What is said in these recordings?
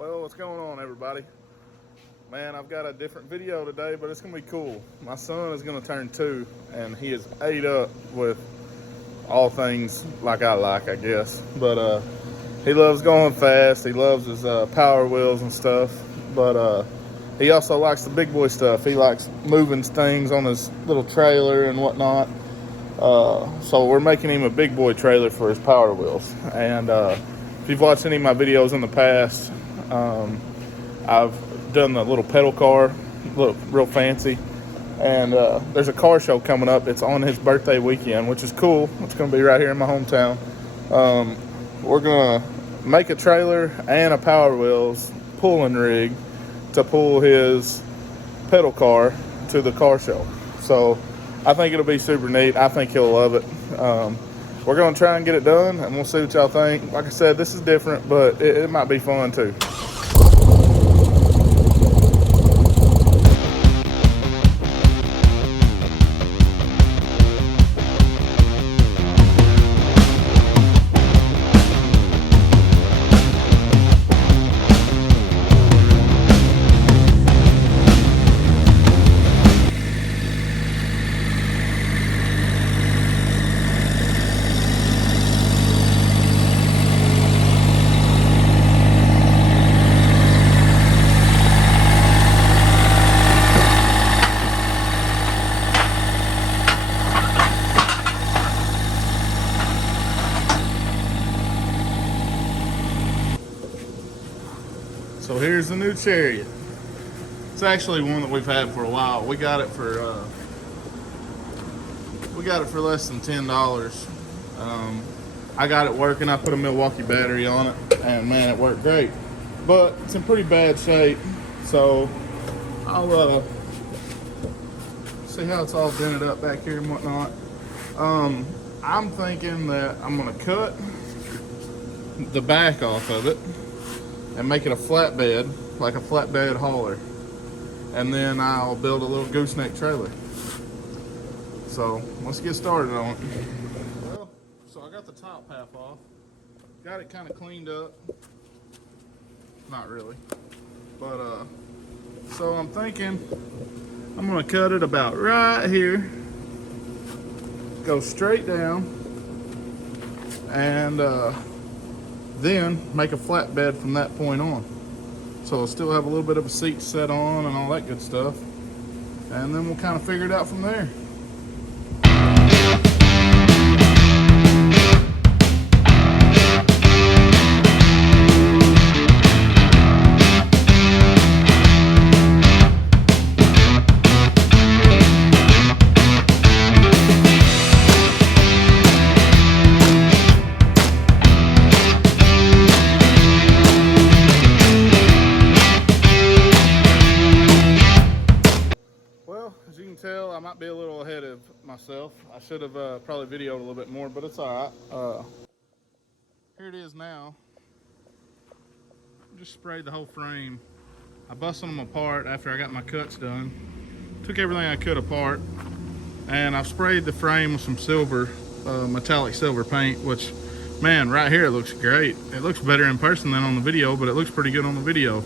Well, what's going on, everybody? Man, I've got a different video today, but it's gonna be cool. My son is gonna turn 2, and he is ate up with all things like I guess. But he loves going fast. He loves his power wheels and stuff. But he also likes the big boy stuff. He likes moving things on his little trailer and whatnot. So we're making him a big boy trailer for his power wheels. And if you've watched any of my videos in the past, I've done the little pedal car, look real fancy. And there's a car show coming up. It's on his birthday weekend, which is cool. It's going to be right here in my hometown. We're going to make a trailer and a power wheels pulling rig to pull his pedal car to the car show. So I think it'll be super neat. I think he'll love it. We're going to try and get it done, and we'll see what y'all think. Like I said, this is different, but it might be fun too. So here's the new Chariot. It's actually one that we've had for a while. We got it for less than $10. I got it working. I put a Milwaukee battery on it, and man, it worked great. But it's in pretty bad shape, so I'll see how it's all dented up back here and whatnot. I'm thinking that I'm gonna cut the back off of it and make it a flatbed, like a flatbed hauler. And then I'll build a little gooseneck trailer. So let's get started on it. Well, so I got the top half off. Got it kind of cleaned up. Not really. But so I'm thinking I'm gonna cut it about right here. Go straight down. And then make a flatbed from that point on. So I'll still have a little bit of a seat set on and all that good stuff. And then we'll kind of figure it out from there. As you can tell, I might be a little ahead of myself. I should have probably videoed a little bit more, but it's all right. Here it is now. Just sprayed the whole frame. I busted them apart after I got my cuts done. Took everything I could apart, and I've sprayed the frame with some silver, metallic silver paint, which, man, right here it looks great. It looks better in person than on the video, but it looks pretty good on the video.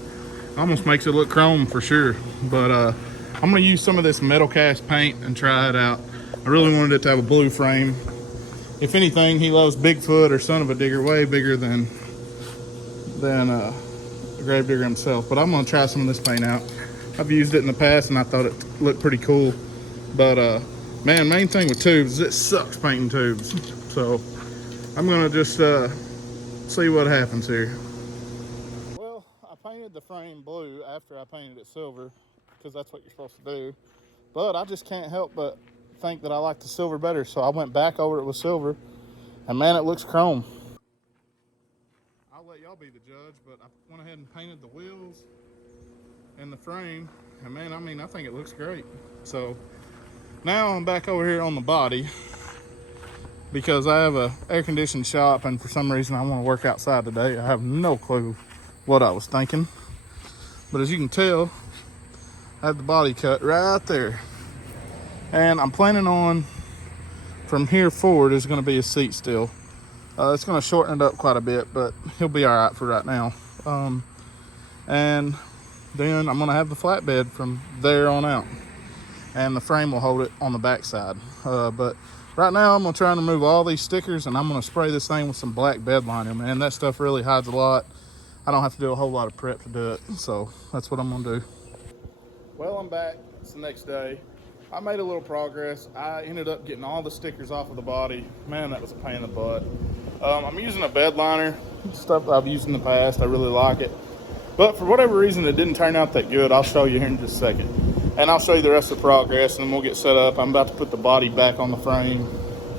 Almost makes it look chrome for sure. But I'm gonna use some of this metal cast paint and try it out. I really wanted it to have a blue frame. If anything, he loves Bigfoot or Son of a Digger way bigger than the Gravedigger himself. But I'm gonna try some of this paint out. I've used it in the past and I thought it looked pretty cool. But man, main thing with tubes is it sucks painting tubes. So I'm gonna just see what happens here. Well, I painted the frame blue after I painted it silver, because that's what you're supposed to do. But I just can't help but think that I like the silver better, so I went back over it with silver, and man, it looks chrome. I'll let y'all be the judge, but I went ahead and painted the wheels and the frame, and man, I mean, I think it looks great. So now I'm back over here on the body because I have a air-conditioned shop, and for some reason I want to work outside today. I have no clue what I was thinking, but as you can tell, I have the body cut right there. And I'm planning on, from here forward, is going to be a seat still. It's going to shorten it up quite a bit, but he'll be all right for right now. and then I'm gonna have the flatbed from there on out, and the frame will hold it on the back side. But right now I'm gonna try and remove all these stickers, and I'm gonna spray this thing with some black bed liner. Man, that stuff really hides a lot. I don't have to do a whole lot of prep to do it, so that's what I'm gonna do. Well, I'm back. It's the next day. I made a little progress. I ended up getting all the stickers off of the body. Man, that was a pain in the butt. I'm using a bed liner, stuff I've used in the past. I really like it. But for whatever reason, it didn't turn out that good. I'll show you here in just a second. And I'll show you the rest of the progress, and then we'll get set up. I'm about to put the body back on the frame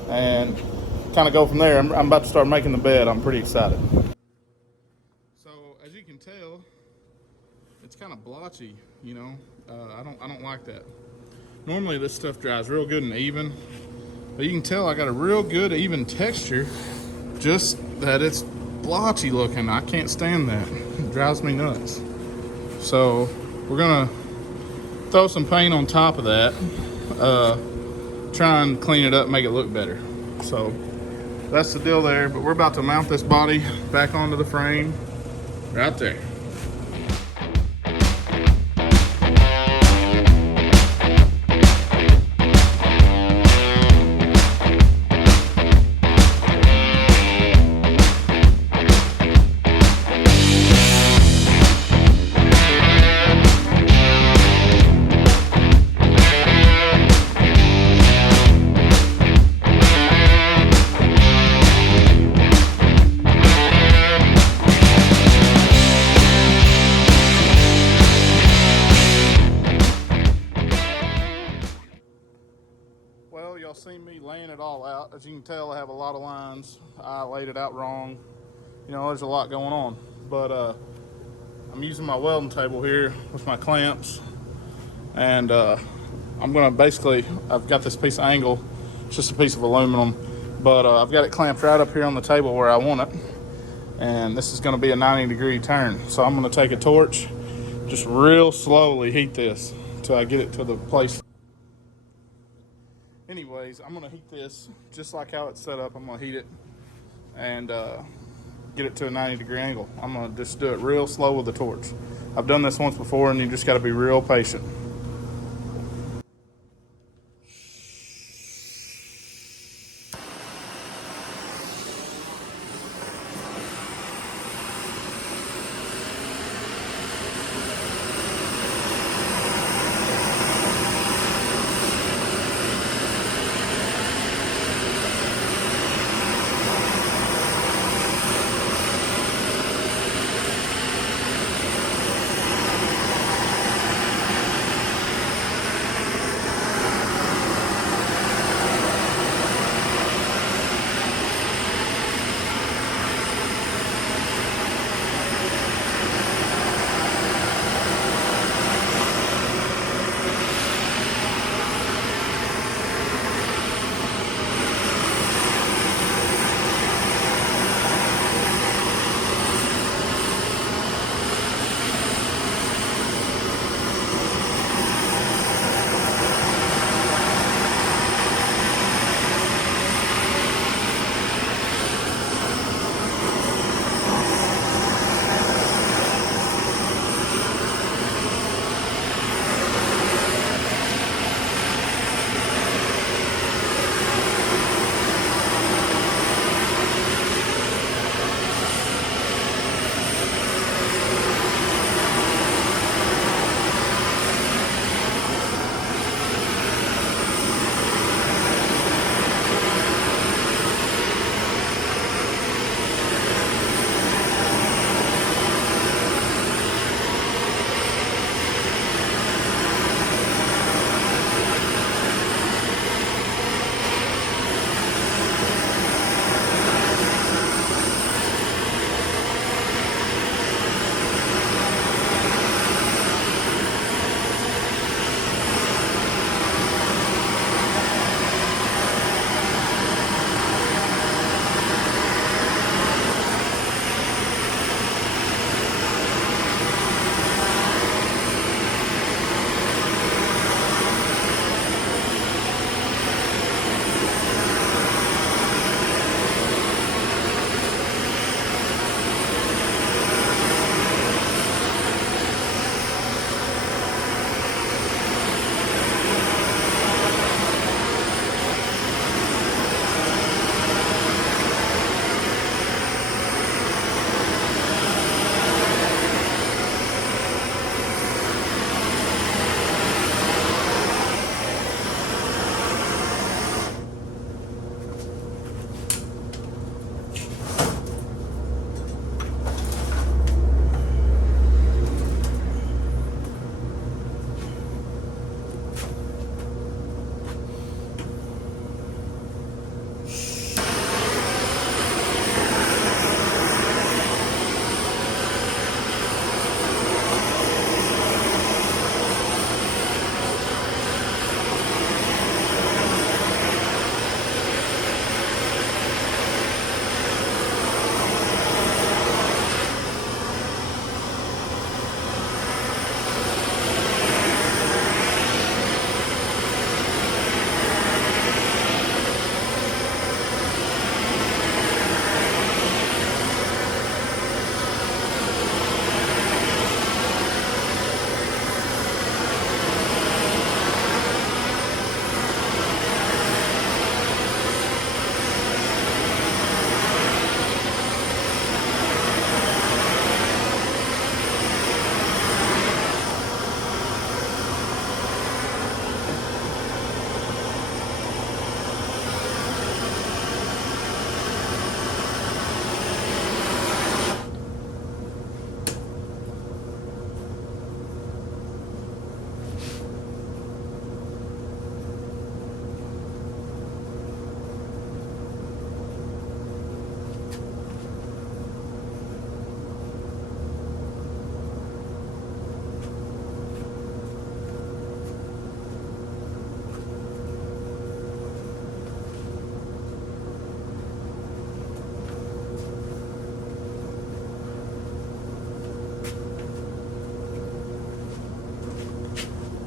and kind of go from there. I'm about to start making the bed. I'm pretty excited. So as you can tell, it's kind of blotchy, you know. I don't like that. Normally this stuff dries real good and even, but you can tell I got a real good even texture, just that it's blotchy looking. I can't stand that. It drives me nuts. So we're gonna throw some paint on top of that, try and clean it up, make it look better. So that's the deal there, but we're about to mount this body back onto the frame right there. Well, y'all seen me laying it all out. As you can tell, I have a lot of lines. I laid it out wrong. You know, there's a lot going on. But I'm using my welding table here with my clamps. And I'm gonna basically, I've got this piece of angle. It's just a piece of aluminum. But I've got it clamped right up here on the table where I want it. And this is gonna be a 90-degree turn. So I'm gonna take a torch, just real slowly heat this until I get it to the place. Anyways, I'm gonna heat this just like how it's set up. I'm gonna heat it and get it to a 90-degree angle. I'm gonna just do it real slow with the torch. I've done this once before, and you just gotta be real patient.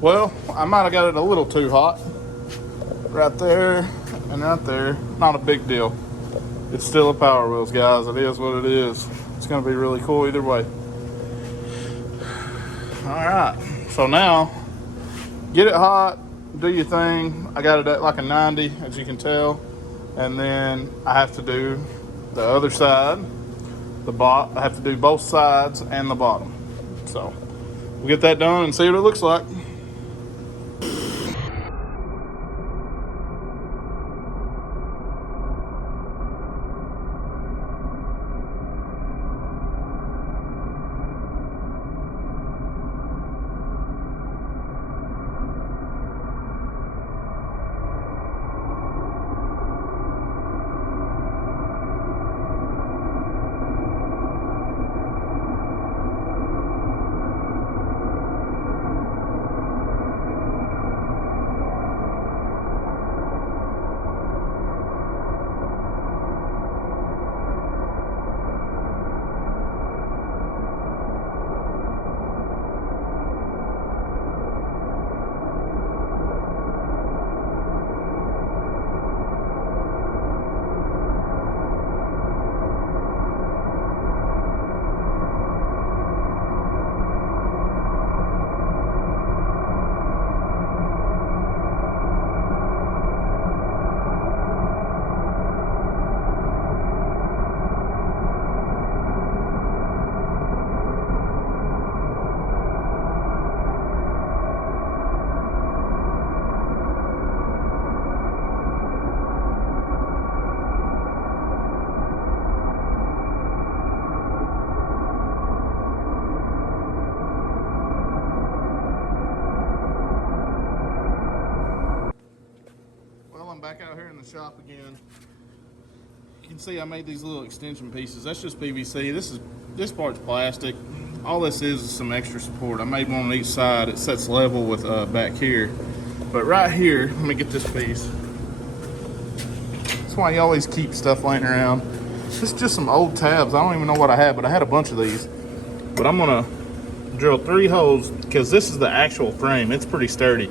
Well, I might have got it a little too hot. Right there and right there. Not a big deal. It's still a Power Wheels, guys. It is what it is. It's going to be really cool either way. Alright, so now, get it hot, do your thing. I got it at like a 90, as you can tell. And then I have to do the other side, I have to do both sides and the bottom. So, we'll get that done and see what it looks like. I'm back out here in the shop again. You can see I made these little extension pieces. That's just PVC. This part's plastic. All this is some extra support. I made one on each side. It sets level with back here. But right here, let me get this piece. That's why you always keep stuff laying around. This is just some old tabs. I don't even know what I had, but I had a bunch of these. But I'm gonna drill 3 holes because this is the actual frame. It's pretty sturdy.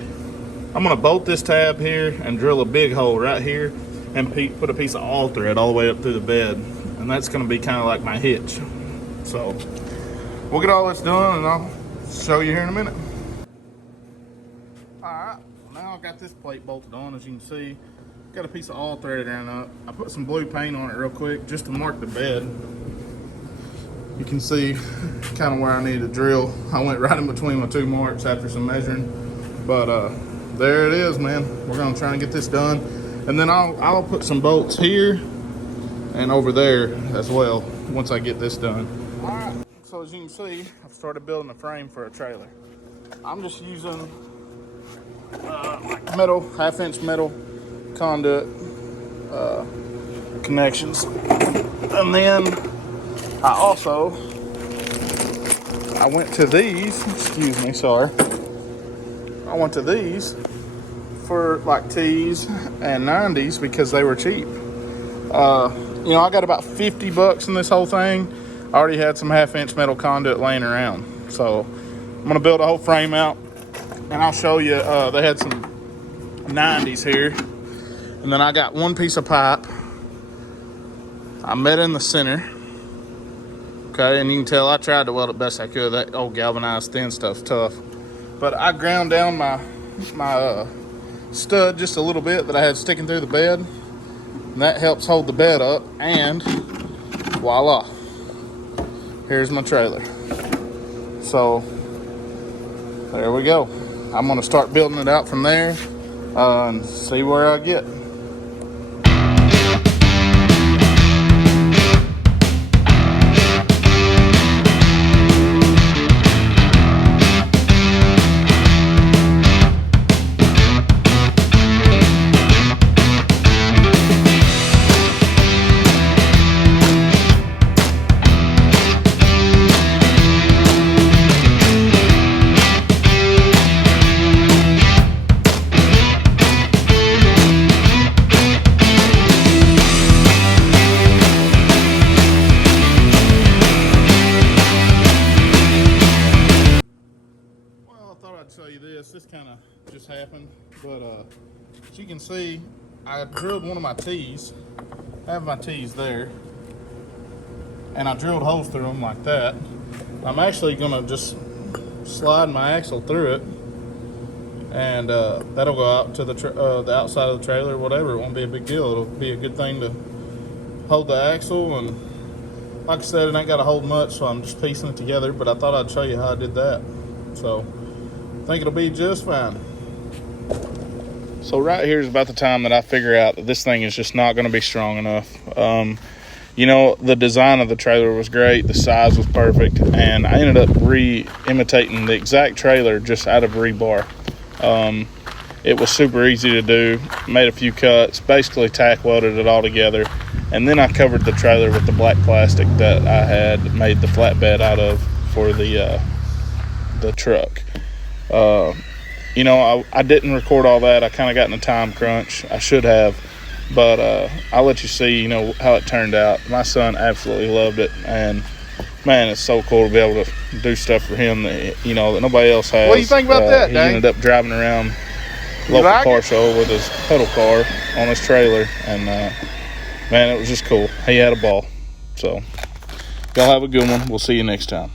I'm gonna bolt this tab here and drill a big hole right here and put a piece of all thread all the way up through the bed. And that's gonna be kind of like my hitch. So we'll get all this done and I'll show you here in a minute. All right, well, now I've got this plate bolted on, as you can see. Got a piece of all thread down up. I put some blue paint on it real quick just to mark the bed. You can see kind of where I need to drill. I went right in between my 2 marks after some measuring. But there it is, man. We're gonna try and get this done. And then I'll put some bolts here and over there as well once I get this done. All right, so as you can see, I've started building a frame for a trailer. I'm just using like metal, 1/2-inch metal conduit connections. And then I went to these, excuse me, sorry. I went to these for like T's and 90s because they were cheap. You know, I got about 50 bucks in this whole thing. I already had some 1/2-inch metal conduit laying around. So I'm gonna build a whole frame out and I'll show you, they had some 90s here. And then I got 1 piece of pipe. I met in the center. Okay, and you can tell I tried to weld it best I could. That old galvanized thin stuff's tough. But I ground down my stud just a little bit that I had sticking through the bed. And that helps hold the bed up. And voila, here's my trailer. So there we go. I'm gonna start building it out from there and see where I get. you this. This kind of just happened, but as you can see, I drilled one of my T's. I have my T's there, and I drilled holes through them like that. I'm actually gonna just slide my axle through it, and that'll go out to the outside of the trailer or whatever. It won't be a big deal. It'll be a good thing to hold the axle, and like I said, it ain't got to hold much, so I'm just piecing it together, but I thought I'd show you how I did that. So I think it'll be just fine. So right here is about the time that I figure out that this thing is just not going to be strong enough. You know, the design of the trailer was great, the size was perfect, and I ended up imitating the exact trailer just out of rebar. It was super easy to do, made a few cuts, basically tack welded it all together, and then I covered the trailer with the black plastic that I had made the flatbed out of for the truck. You know, I didn't record all that. I kind of got in a time crunch. I should have, but I'll let you see, you know, how it turned out. My son absolutely loved it, and man, it's so cool to be able to do stuff for him that, you know, that nobody else has. What do you think about that, He Dane? ended up driving around local car show with his pedal car on his trailer, and man, it was just cool. He had a ball. So y'all have a good one. We'll see you next time.